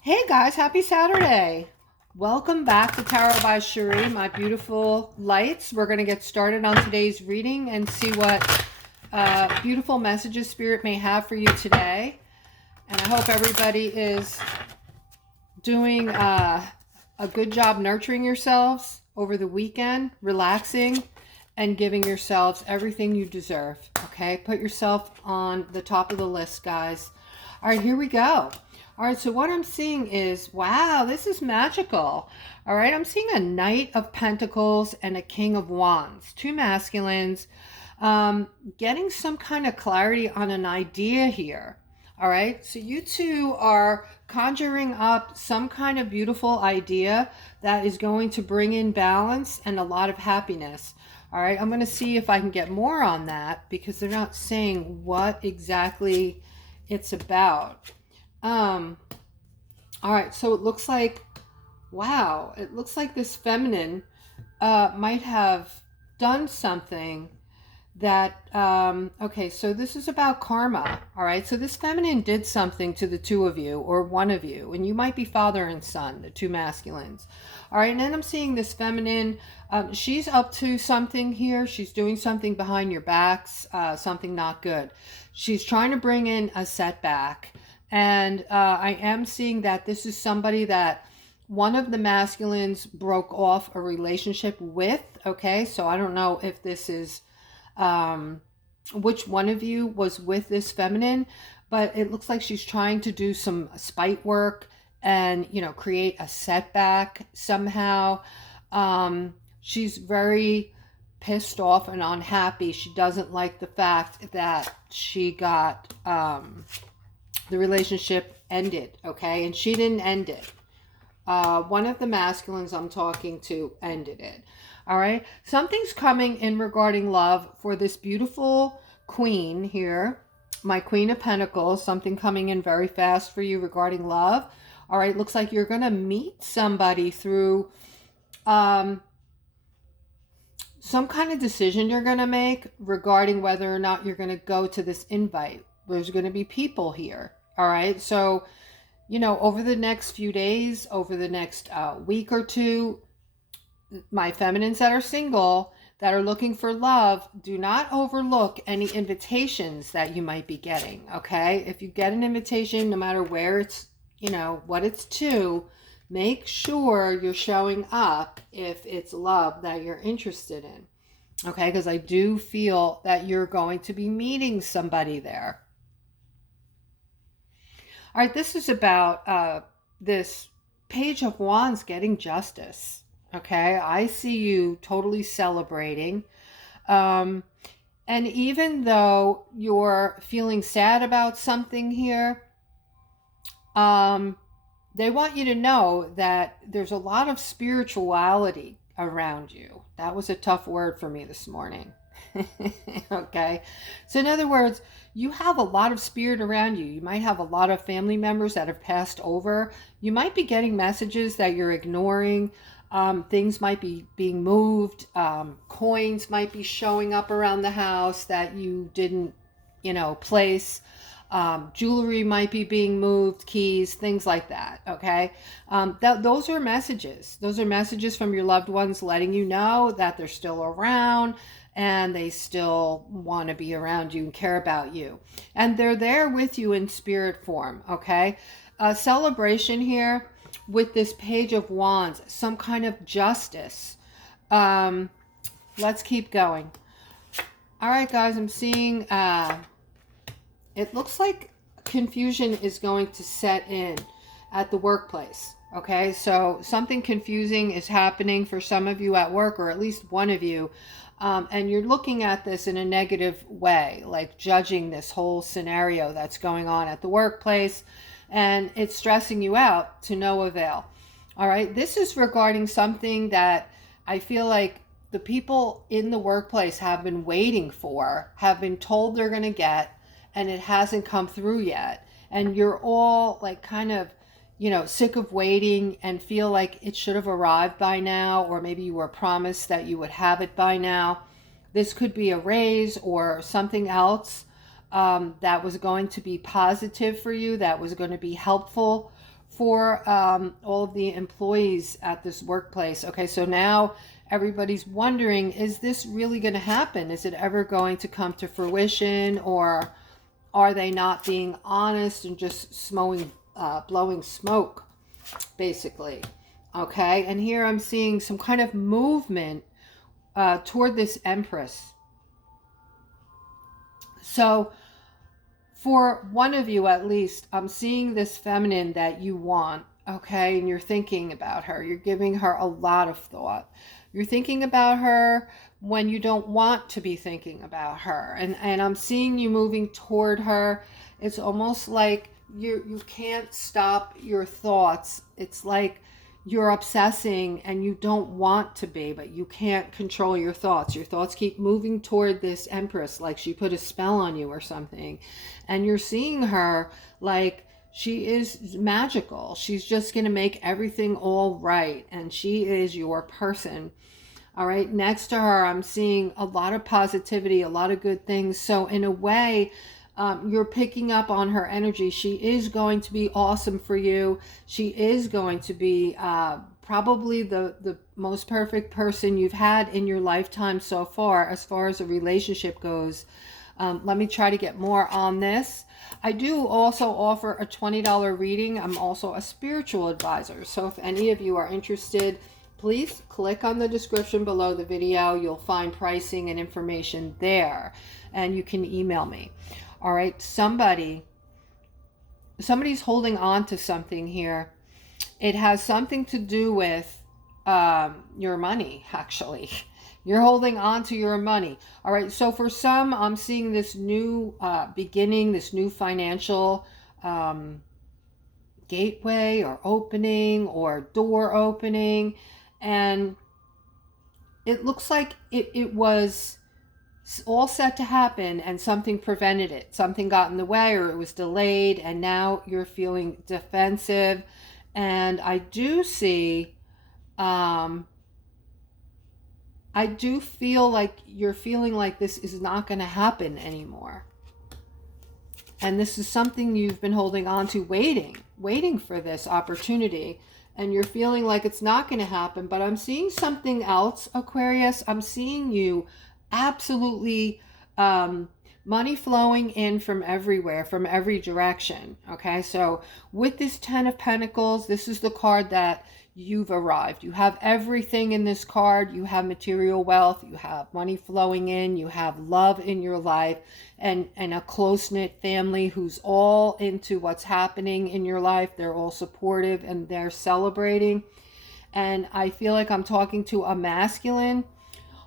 Hey guys, happy Saturday. Welcome back to Tarot by Cherie, my beautiful lights. We're going to get started on today's reading and see what beautiful messages Spirit may have for you today. And I hope everybody is doing a good job nurturing yourselves over the weekend, relaxing, and giving yourselves everything you deserve. Okay, put yourself on the top of the list, guys. All right, here we go. All right, so what I'm seeing is, wow, this is magical. All right, I'm seeing a Knight of Pentacles and a King of Wands, two masculines, getting some kind of clarity on an idea here. All right, so you two are conjuring up some kind of beautiful idea that is going to bring in balance and a lot of happiness. All right, I'm going to see if I can get more on that because they're not saying what exactly it's about. All right, so it looks like, wow, it looks like this feminine might have done something that, okay, so this is about karma. All right, so this feminine did something to the two of you or one of you, and you might be father and son, the two masculines. All right, and then I'm seeing this feminine, she's up to something here. She's doing something behind your backs, something not good. She's trying to bring in a setback. And I am seeing that this is somebody that one of the masculines broke off a relationship with. Okay, so I don't know if this is which one of you was with this feminine, but it looks like she's trying to do some spite work and, you know, create a setback somehow. She's very pissed off and unhappy. She doesn't like the fact that she got the relationship ended, okay? And she didn't end it. One of the masculines I'm talking to ended it. All right. Something's coming in regarding love for this beautiful queen here. My Queen of Pentacles. Something coming in very fast for you regarding love. All right. Looks like you're going to meet somebody through some kind of decision you're going to make regarding whether or not you're going to go to this invite. There's going to be people here. All right. So, you know, over the next few days, over the next week or two, my feminines that are single, that are looking for love, do not overlook any invitations that you might be getting, okay? If you get an invitation, no matter where it's, you know, what it's to, make sure you're showing up if it's love that you're interested in, okay? Because I do feel that you're going to be meeting somebody there. All right, this is about this Page of Wands getting justice. Okay, I see you totally celebrating. And even though you're feeling sad about something here, they want you to know that there's a lot of spirituality around you. That was a tough word for me this morning. Okay, so in other words, you have a lot of spirit around you. You might have a lot of family members that have passed over. You might be getting messages that you're ignoring. Things might be being moved. Coins might be showing up around the house that you didn't, you know, place. Jewelry might be being moved, keys, things like that. Okay. Those are messages. Those are messages from your loved ones letting you know that they're still around and they still want to be around you and care about you. And they're there with you in spirit form. Okay. A celebration here with this Page of Wands, some kind of justice. Let's keep going. All right, guys, I'm seeing, it looks like confusion is going to set in at the workplace. Okay, so something confusing is happening for some of you at work, or at least one of you. And you're looking at this in a negative way, like judging this whole scenario that's going on at the workplace. And it's stressing you out to no avail. All right, this is regarding something that I feel like the people in the workplace have been waiting for, have been told they're going to get, and it hasn't come through yet. And you're all like kind of, you know, sick of waiting and feel like it should have arrived by now, or maybe you were promised that you would have it by now. This could be a raise or something else. that was going to be positive for you, that was going to be helpful for all of the employees at this workplace. Okay, so now everybody's wondering, is this really going to happen? Is it ever going to come to fruition, or are they not being honest and just blowing smoke, basically? Okay, and here I'm seeing some kind of movement toward this Empress. So for one of you at least, I'm seeing this feminine that you want, okay? And you're thinking about her. You're giving her a lot of thought. You're thinking about her when you don't want to be thinking about her. And I'm seeing you moving toward her. It's almost like you can't stop your thoughts. It's like you're obsessing and you don't want to be, but you can't control your thoughts. Your thoughts keep moving toward this Empress like she put a spell on you or something. And you're seeing her like she is magical. She's just going to make everything all right. And she is your person. All right. Next to her, I'm seeing a lot of positivity, a lot of good things. So in a way, you're picking up on her energy. She is going to be awesome for you. She is going to be probably the most perfect person you've had in your lifetime so far as a relationship goes. Let me try to get more on this. I do also offer a $20 reading. I'm also a spiritual advisor. So if any of you are interested, please click on the description below the video. You'll find pricing and information there, and you can email me. All right, somebody's holding on to something here. It has something to do with your money, actually. You're holding on to your money. All right, so for some, I'm seeing this new beginning, this new financial gateway or opening or door opening. And it looks like it was all set to happen and something prevented it. Something got in the way or it was delayed, and now you're feeling defensive. And I do see, I do feel like you're feeling like this is not going to happen anymore. And this is something you've been holding on to, waiting for this opportunity. And you're feeling like it's not going to happen. But I'm seeing something else, Aquarius. I'm seeing you absolutely money flowing in from everywhere, from every direction. Okay, so with this 10 of Pentacles, this is the card that you've arrived. You have everything in this card. You have material wealth, you have money flowing in, you have love in your life, and a close-knit family who's all into what's happening in your life. They're all supportive and they're celebrating. And I feel like I'm talking to a masculine.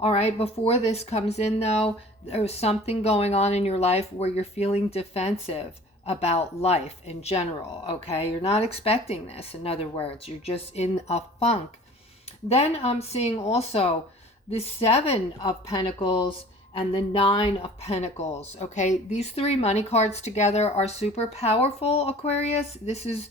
All right, before this comes in though, there's something going on in your life where you're feeling defensive about life in general, okay? You're not expecting this, in other words. You're just in a funk. Then I'm seeing also the 7 of Pentacles and the 9 of Pentacles, okay? These 3 money cards together are super powerful, Aquarius. This is,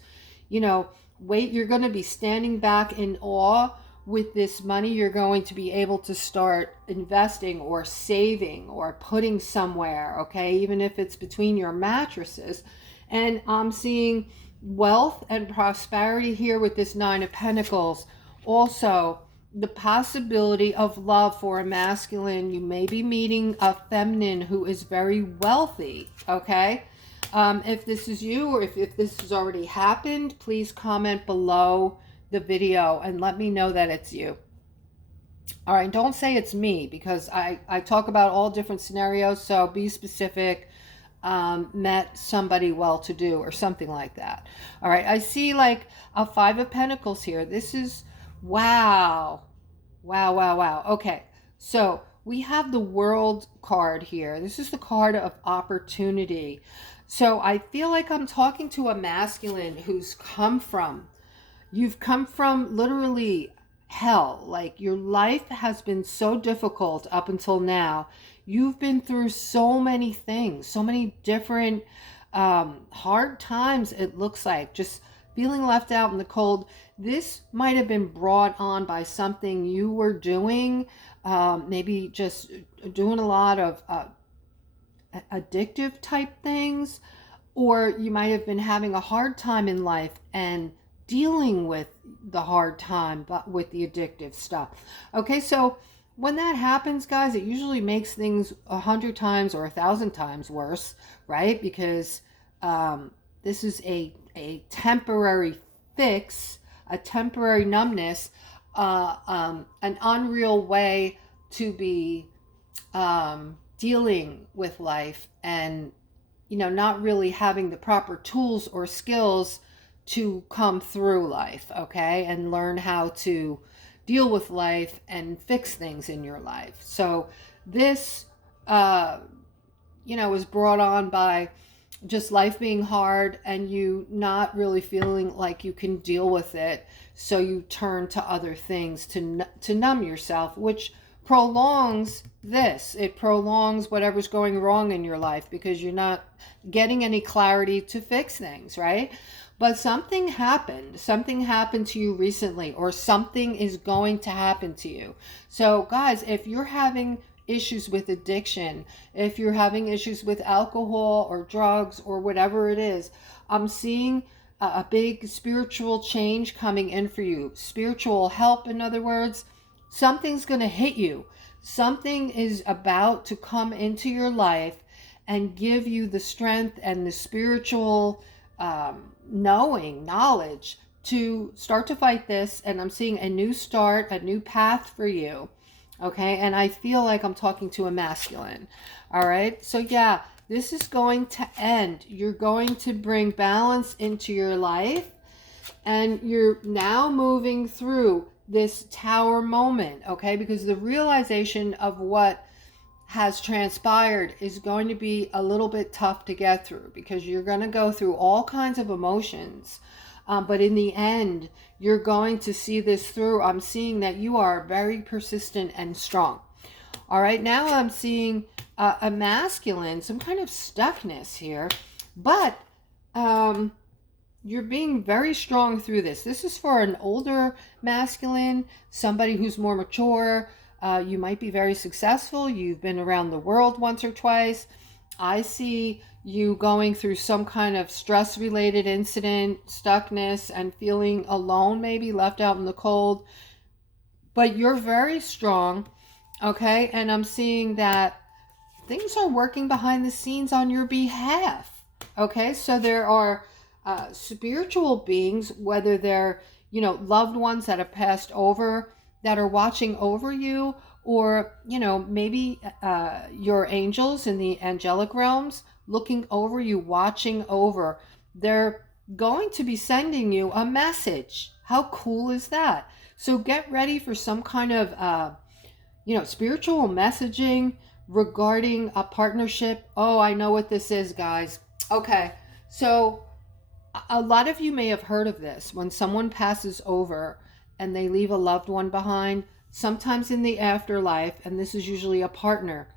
you're going to be standing back in awe. With this money, you're going to be able to start investing or saving or putting somewhere, okay? Even if it's between your mattresses. And I'm seeing wealth and prosperity here with this 9 of Pentacles. Also, the possibility of love for a masculine. You may be meeting a feminine who is very wealthy, okay? If this is you, or if this has already happened, please comment below the video and let me know that it's you. All right, don't say it's me, because I talk about all different scenarios, so be specific. Met somebody well-to-do or something like that. All right, I see like a 5 of Pentacles here. This is wow. Okay, so we have the World card here. This is the card of opportunity. So I feel like I'm talking to a masculine who's you've come from literally hell. Like, your life has been so difficult up until now. You've been through so many things, so many different hard times, it looks like, just feeling left out in the cold. This might have been brought on by something you were doing, maybe just doing a lot of addictive type things, or you might have been having a hard time in life and dealing with the hard time but with the addictive stuff. Okay, so when that happens, guys, it usually makes things 100 times or 1,000 times worse, right? Because this is a temporary fix, a temporary numbness, an unreal way to be dealing with life, and not really having the proper tools or skills to come through life, okay, and learn how to deal with life and fix things in your life. So this is brought on by just life being hard and you not really feeling like you can deal with it, so you turn to other things to numb yourself, which prolongs this. It prolongs whatever's going wrong in your life because you're not getting any clarity to fix things, right? But something happened to you recently, or something is going to happen to you. So guys, if you're having issues with addiction, if you're having issues with alcohol or drugs or whatever it is, I'm seeing a big spiritual change coming in for you. Spiritual help, in other words. Something's going to hit you. Something is about to come into your life and give you the strength and the spiritual knowledge to start to fight this. And I'm seeing a new start, a new path for you. Okay, and I feel like I'm talking to a masculine. All right, so yeah, this is going to end. You're going to bring balance into your life, and you're now moving through this tower moment, okay? Because the realization of what has transpired is going to be a little bit tough to get through, because you're going to go through all kinds of emotions. But in the end, you're going to see this through. I'm seeing that you are very persistent and strong. All right, now I'm seeing a masculine, some kind of stuckness here. But you're being very strong through this. This is for an older masculine, somebody who's more mature. You might be very successful. You've been around the world once or twice. I see you going through some kind of stress-related incident, stuckness, and feeling alone, maybe left out in the cold. But you're very strong, okay? And I'm seeing that things are working behind the scenes on your behalf, okay? So there are spiritual beings, whether they're, loved ones that have passed over, that are watching over you, or, maybe your angels in the angelic realms looking over you, watching over. They're going to be sending you a message. How cool is that? So get ready for some kind of, spiritual messaging regarding a partnership. Oh, I know what this is, guys. Okay, so a lot of you may have heard of this. When someone passes over and they leave a loved one behind, sometimes in the afterlife, and this is usually a partner,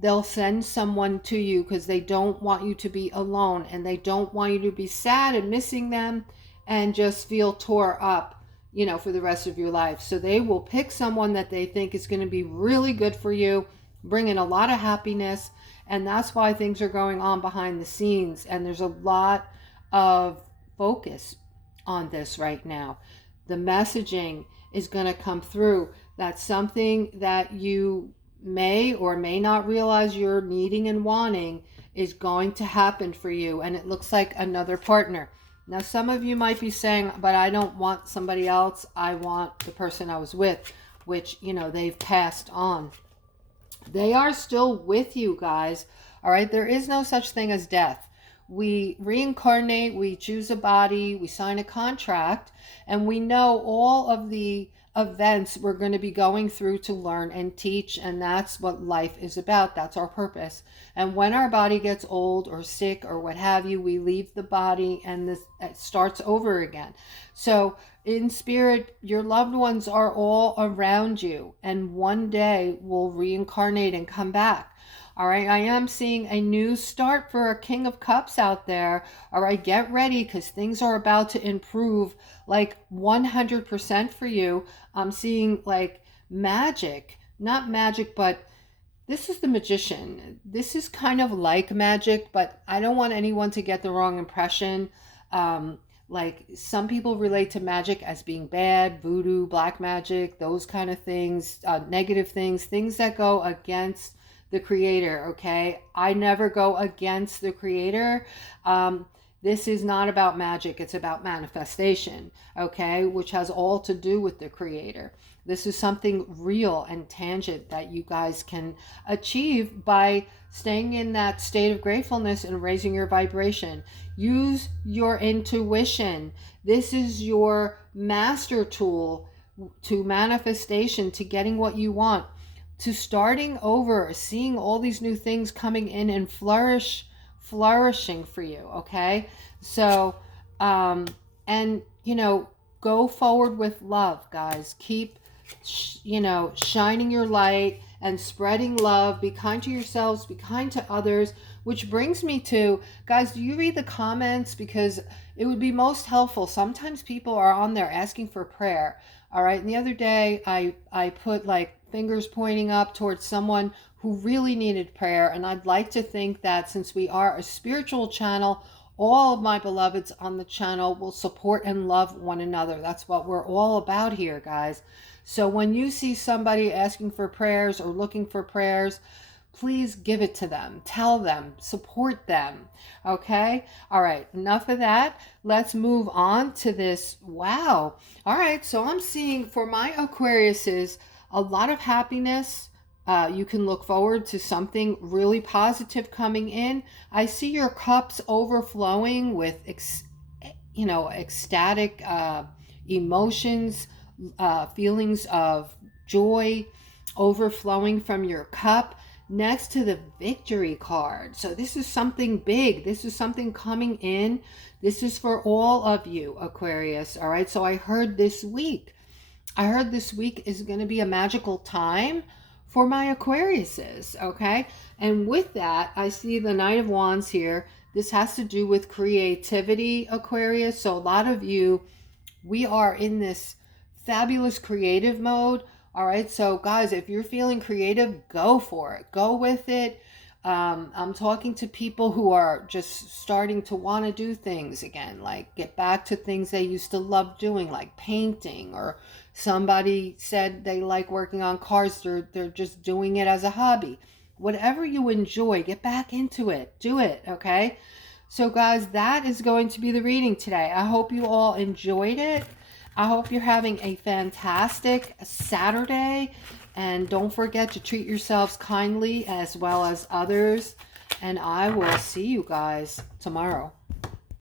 they'll send someone to you because they don't want you to be alone, and they don't want you to be sad and missing them and just feel tore up, for the rest of your life. So they will pick someone that they think is going to be really good for you, bring in a lot of happiness, and that's why things are going on behind the scenes. And there's a lot of focus on this right now. The messaging is going to come through. That's something that you may or may not realize you're needing and wanting is going to happen for you. And it looks like another partner. Now, some of you might be saying, but I don't want somebody else. I want the person I was with, which, they've passed on. They are still with you, guys. All right. There is no such thing as death. We reincarnate, we choose a body, we sign a contract, and we know all of the events we're going to be going through to learn and teach, and that's what life is about. That's our purpose. And when our body gets old or sick or what have you, we leave the body and this it starts over again. So in spirit, your loved ones are all around you, and one day will reincarnate and come back. All right, I am seeing a new start for a King of Cups out there. All right, get ready, because things are about to improve like 100% for you. I'm seeing like magic, not magic, but this is the Magician. This is kind of like magic, but I don't want anyone to get the wrong impression. Um, like some people relate to magic as being bad, voodoo, black magic, those kind of things, negative things, things that go against the creator. Okay, I never go against the creator. This is not about magic, it's about manifestation, okay, which has all to do with the creator. This is something real and tangent that you guys can achieve by staying in that state of gratefulness and raising your vibration. Use your intuition. This is your master tool to manifestation, to getting what you want, to starting over, seeing all these new things coming in and flourishing for you. Okay, so and go forward with love, guys. Keep shining your light and spreading love. Be kind to yourselves, be kind to others. Which brings me to, guys, do you read the comments? Because it would be most helpful. Sometimes people are on there asking for prayer. All right, and the other day I put like fingers pointing up towards someone who really needed prayer, and I'd like to think that since we are a spiritual channel, all of my beloveds on the channel will support and love one another. That's what we're all about here, guys. So when you see somebody asking for prayers or looking for prayers, please give it to them. Tell them. Support them. Okay? All right. Enough of that. Let's move on to this. Wow. All right. So I'm seeing for my Aquariuses a lot of happiness. You can look forward to something really positive coming in. I see your cups overflowing with, ecstatic emotions, feelings of joy overflowing from your cup next to the victory card. So this is something big. This is something coming in. This is for all of you, Aquarius. All right. So I heard this week is going to be a magical time for my Aquariuses. Okay. And with that, I see the Knight of Wands here. This has to do with creativity, Aquarius. So a lot of you, we are in this fabulous creative mode. All right. So guys, if you're feeling creative, go for it. Go with it. I'm talking to people who are just starting to want to do things again, like get back to things they used to love doing, like painting, or somebody said they like working on cars. They're just doing it as a hobby. Whatever you enjoy, get back into it. Do it. Okay. So guys, that is going to be the reading today. I hope you all enjoyed it. I hope you're having a fantastic Saturday, and don't forget to treat yourselves kindly as well as others, and I will see you guys tomorrow.